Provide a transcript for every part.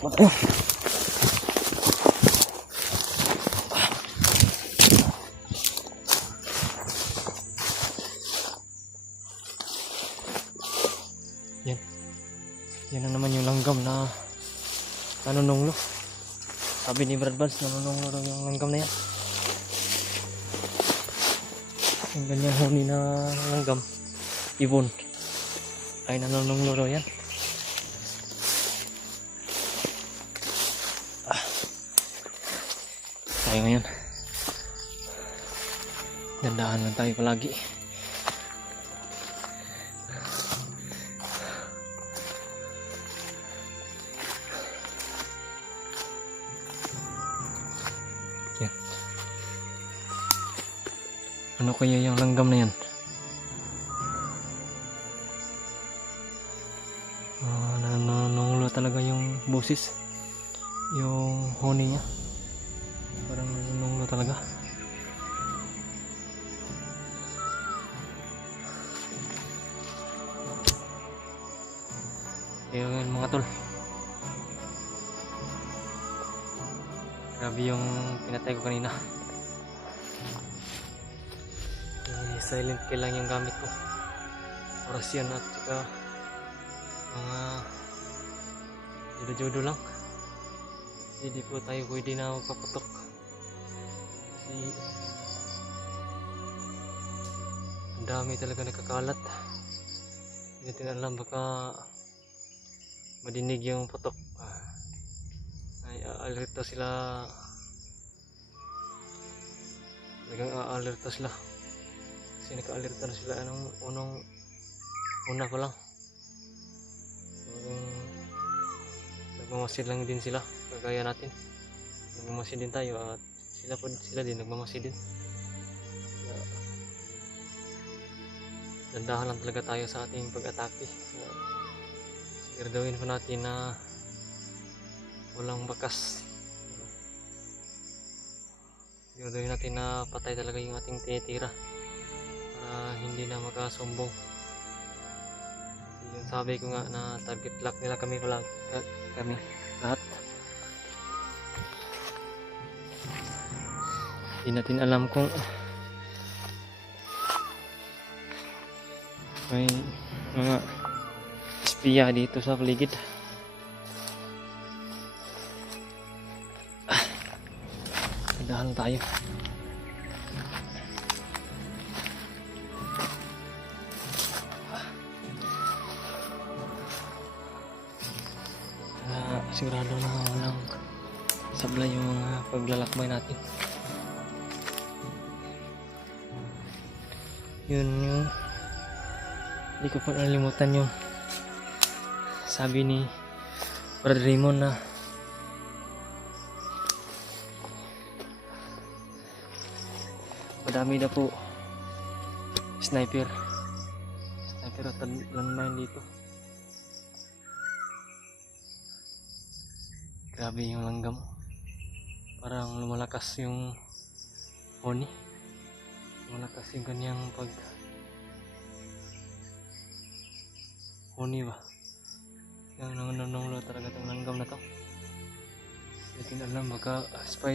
Takbo tayo. Yan. Yan na naman yung langgam na nanununglo. Sabi ni Brad Vance, nanununglo daw yung langgam na yan. Yung ganyan huni na langgam, ibon, ay nanununglo daw yan. Tayo ngayon. Dandahan lang tayo palagi. Yan. Ano kaya yung langgam na yan? Nanununglo talaga yung busis, yung huni niya. Parang nanununglo talaga. Ayun mga tol. Grabe yung pinatay ko kanina. Silent kill lang yung gamit ko. Orasyon at saka mga judo-judo lang. Hindi po tayo pwede na magpaputok. Kasi ang dami talaga nakakalat. Hindi natin alam, baka madinig yung putok. Ay alerto sila. Talagang alerto sila. Kasi naka-alerto na sila una pa lang. Nagmamasid lang din sila, kagaya natin. Nagmamasid din tayo at sila din nagmamasid din. Dandahan lang talaga tayo sa ating pag-atake. Siguraduhin po natin na walang bakas. Siguraduhin natin na patay talaga yung ating tinitira. Hindi na makasumbong. Yung sabi ko nga na target lock nila kami lahat. Hindi natin alam kung may mga espiya dito sa paligid. Dahan tayo. Sigurado na walang sablay yung mga paglalakbay natin. Yun yung hindi ko pa nalimutan yung sabi ni Brad Raymond na madami na po sniper at landmine dito. Grabe yung langgam. Parang lumalakas yung honi. Lumalakas yung kanyang pag honi ba. Yung nanununglo talaga itong langgam na to. Hindi natin alam, baka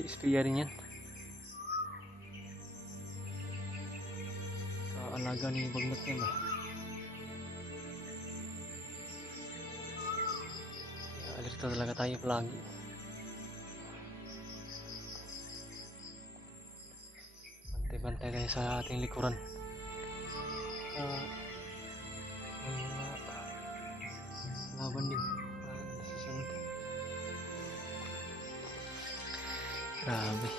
espiya rin yan. Kaalaga ni Bagnat yan ba. Alerto talaga tayo palagi. Bantay-bantay tayo sa ating likuran. May mga laban din. Nasusunod. Grabe.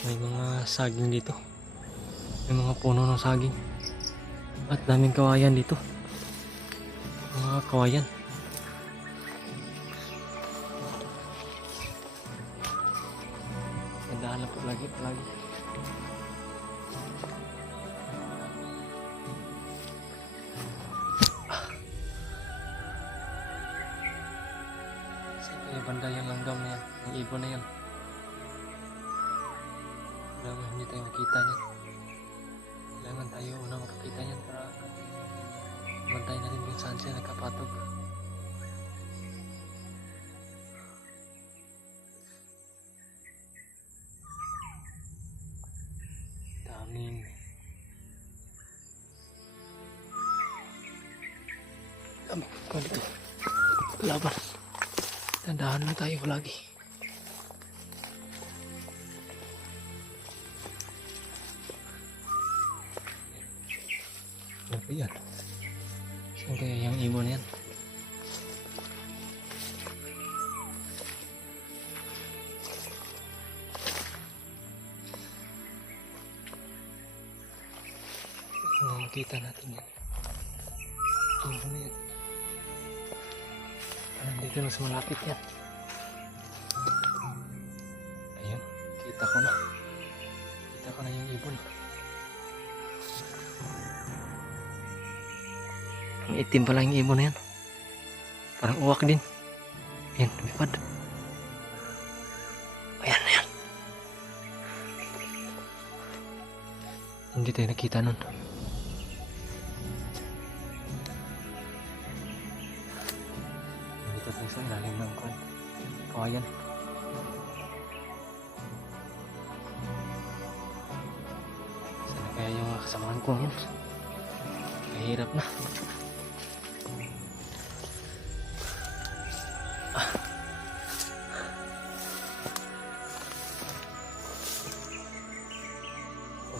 May mga saging dito. May mga puno ng saging. At daming kawayan dito. Mga kawayan. Gandahan lang po palagi. Sa banda yung langgam na yan. Yung ibon na yan. Kailangan hindi tayo makita niyan. Kailangan tayo unang makakita niyan para bantay natin kung saan siya nakapatog. Daming ko dito. Laban. Tandaan lang tayo lagi. Ano ba yan? Saan kaya yung ibon yan? Makikita natin yan. Ibon yan. Nandito na sa malapit yan. Ayun, kita ko na. Kita ko na yung ibon. Ang itim pala yung ibon na yan. Parang uwak din. Ayan, lumipad. Ayan, ayan. Hindi tayo nakita nun. Dito tayo sa ilalim ng kawayan. Sana kaya yung mga kasamahan ko ngayon? Mahirap na.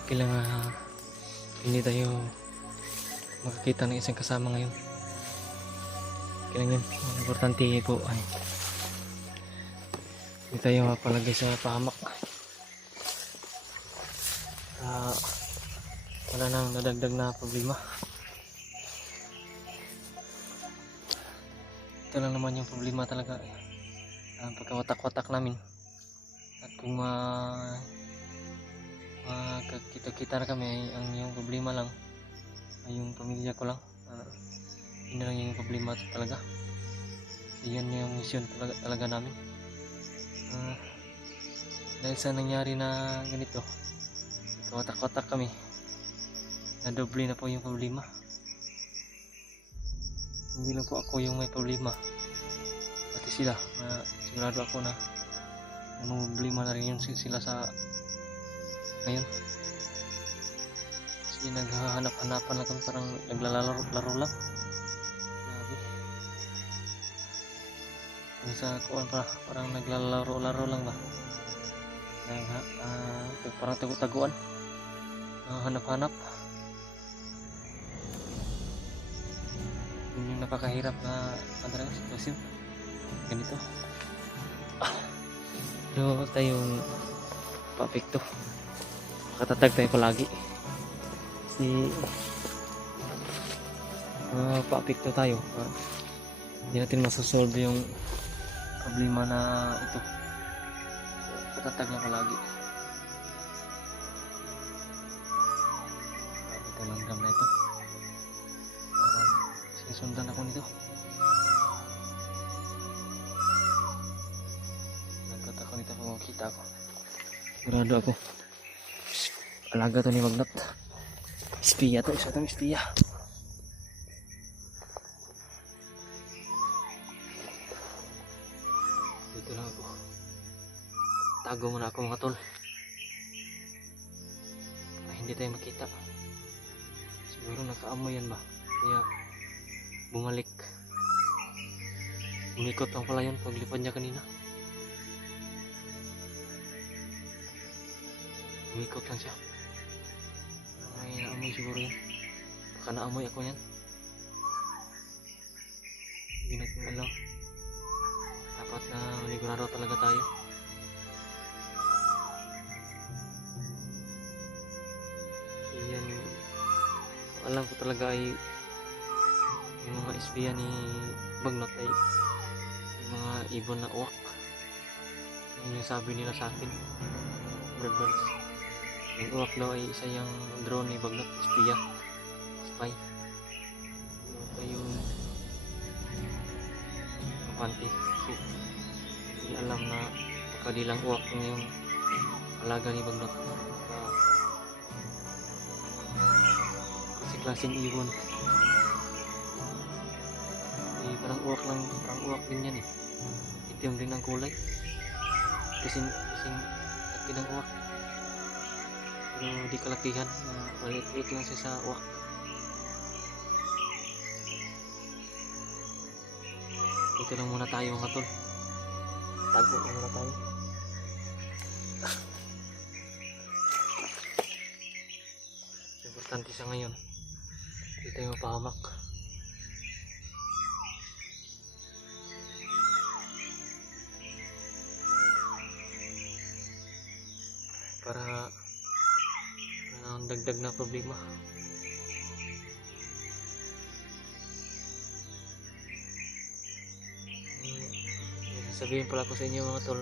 Okay lang hindi tayo makakita ng isang kasama ngayon. Okay lang yun. Ang importante po ay hindi tayo mapalagay sa pahamak. Wala nang nadagdag na problema. Ito lang naman yung problema talaga. Ang pagkawatak-watak namin. At kung kita-kita na kami, ang yung problema lang ay yung pamilya ko lang. Yun lang yung problema talaga. Yan yung mission talaga namin. Dahil sa nangyari na ganito, kawatak-watak kami, nadoble na po yung problema. Hindi lang po ako yung may problema, pati sila. Sigurado ako na may problema na rin yun sila sa ngayon. Kasi naghahanap-hanapan lang kami, parang naglalaro lang. Grabe. Kung sa kuwan parang naglalaro-laro lang ba. Parang tagu-taguan. Hanap-hanap. Yun yung napakahirap na sitwasyon. Ganito. Pero tayong papekto. Makatatag tayo palagi. Kasi papekto tayo. Hindi natin masasolve yung problema na ito. Patatag na palagi. Grabe ito langgam na ito. Sinusundan ako nito. Nagkat ako nito kung makita ako. Sigurado ako. Alaga to ni Magnat. Espiya to. Isa itong espiya. Dito lang ako. Tago muna ako mga tol. Para hindi tayo makita. Siguro nakaamoy yan ba? Kaya bumalik. Umikot lang pala yun paglipad niya kanina. Umikot lang siya. May naamoy siguro yan. Baka naamoy ako yan. Hindi natin alam. Dapat na manigurado talaga tayo. Yan. Alam ko talaga ay yung mga espiya ni Bagnot ay yung mga ibon na uwak. Yun yung sabi nila sa akin. Birds. Yung uwak daw ay isa yung drone ni Bagnot, espiya, spy. Ito yung kapante. So, hindi alam na makadilang uwak yung alaga ni Bagnot. Kasi klaseng ibon. Eh, parang uwak din yan eh. Itim din ang kulay. Kasing laki ng uwak. Pero di kalakihan. Maliit lang siya sa uwak. Dito lang muna tayo mga tol. Tago lang muna tayo. Importante sa ngayon. Hindi tayo mapahamak. Para ang dagdag na problema. Sabihin pala ko sa inyo mga tol,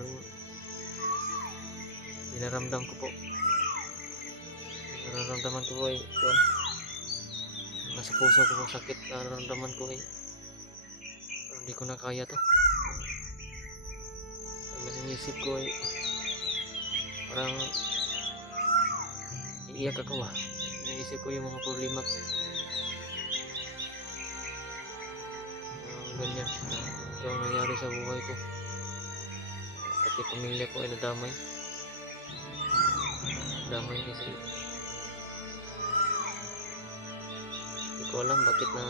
dinaramdam ko po, nararamdaman ko po ay yun, nasa puso ko po sakit, nararamdaman ko ay hindi ko na kaya to. Ang naisip ko ay parang iiyak ako ba. Naisip ko yung mga problema ganyan, ito ang nangyari sa buhay ko. Pati pamilya ko ay nadamay kasi hindi ko alam bakit na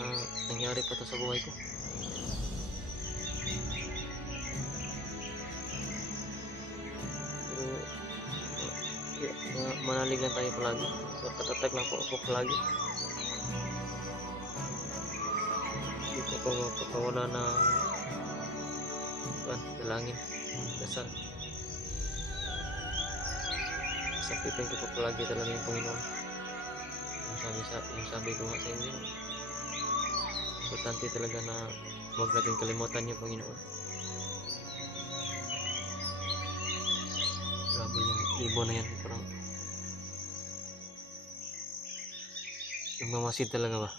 nangyari pa to sa buhay ko. Pero manalig lang tayo palagi, so katatag lang po ako palagi. Hindi ko pa mapapawala ng dalangin, dasal. Sakitin ko pa palagi talaga yung Panginoon. Yung sabi ko nga sa inyo, importante talaga na huwag natin kalimutan yung Panginoon. Grabe yung ibon na yan, parang nagmamasid talaga ba.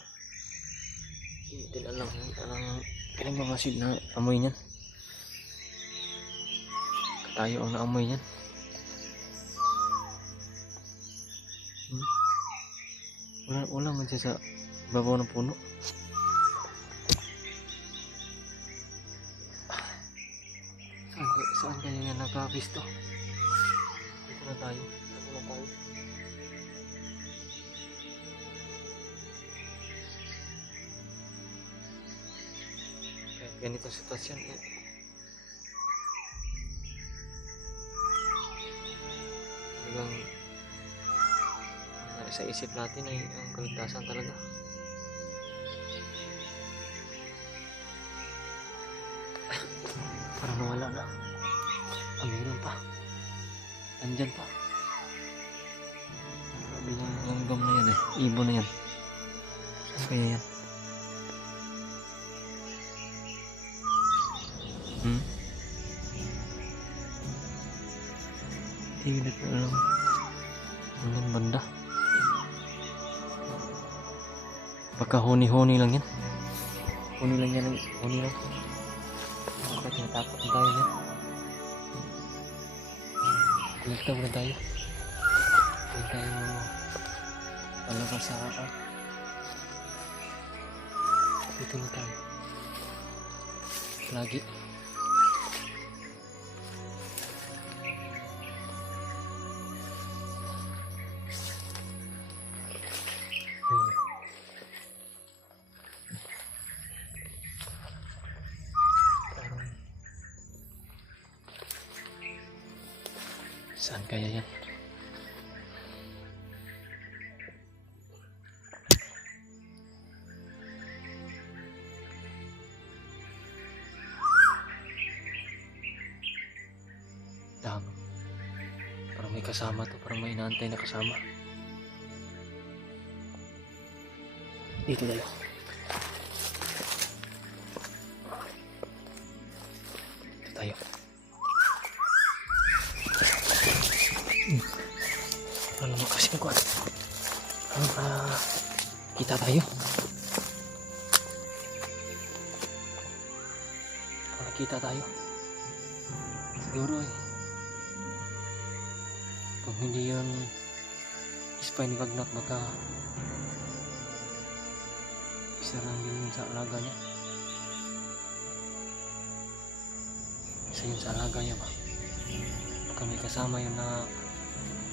Hindi din alam parang pinagmamasid na amoy niyan. Tayo ang naamoy niyan. Wala man siya sa babaw ng puno. Saan kaya nga nagkapisto? Dito na tayo. Ganito ang sitwasyon eh. Hanggang sa isip natin ay ang kaligtasan talaga. Parang nawala na. Meron pa. Andyan pa. Sabi yung langgam na yan eh. Ibon na yan. Saan kaya yan? Hindi ko alam. Hanggang banda. Baka huni-huni lang yan. Huni lang yan. Huni lang. Baka tinatakot na tayo yan. Kuliktaw na tayo. Hindi tayo palabas sa kakak. Dito na tayo. Lagi. Saan kaya yan? Dami. Parang may kasama to. Parang may inaantay na kasama. Dito dala. Dito tayo. Ano mo kasi kuan? Kita tayo. Kita tayo. Siguro eh. Kung hindi yun spy ni Bagnot, baka isa lang din yun sa alaga niya. Isa yun sa alaga niya ba? Baka may kasama yun na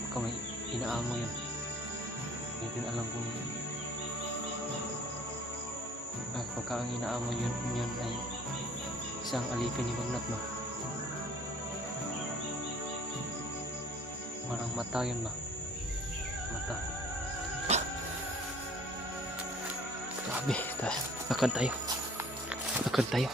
baka may inaamo yun. Hindi din alam kung baka ang inaamo yun ay isang alipin ni Bagnot ba? Parang mata yun ba? Mata. Grabe, lakad tayo.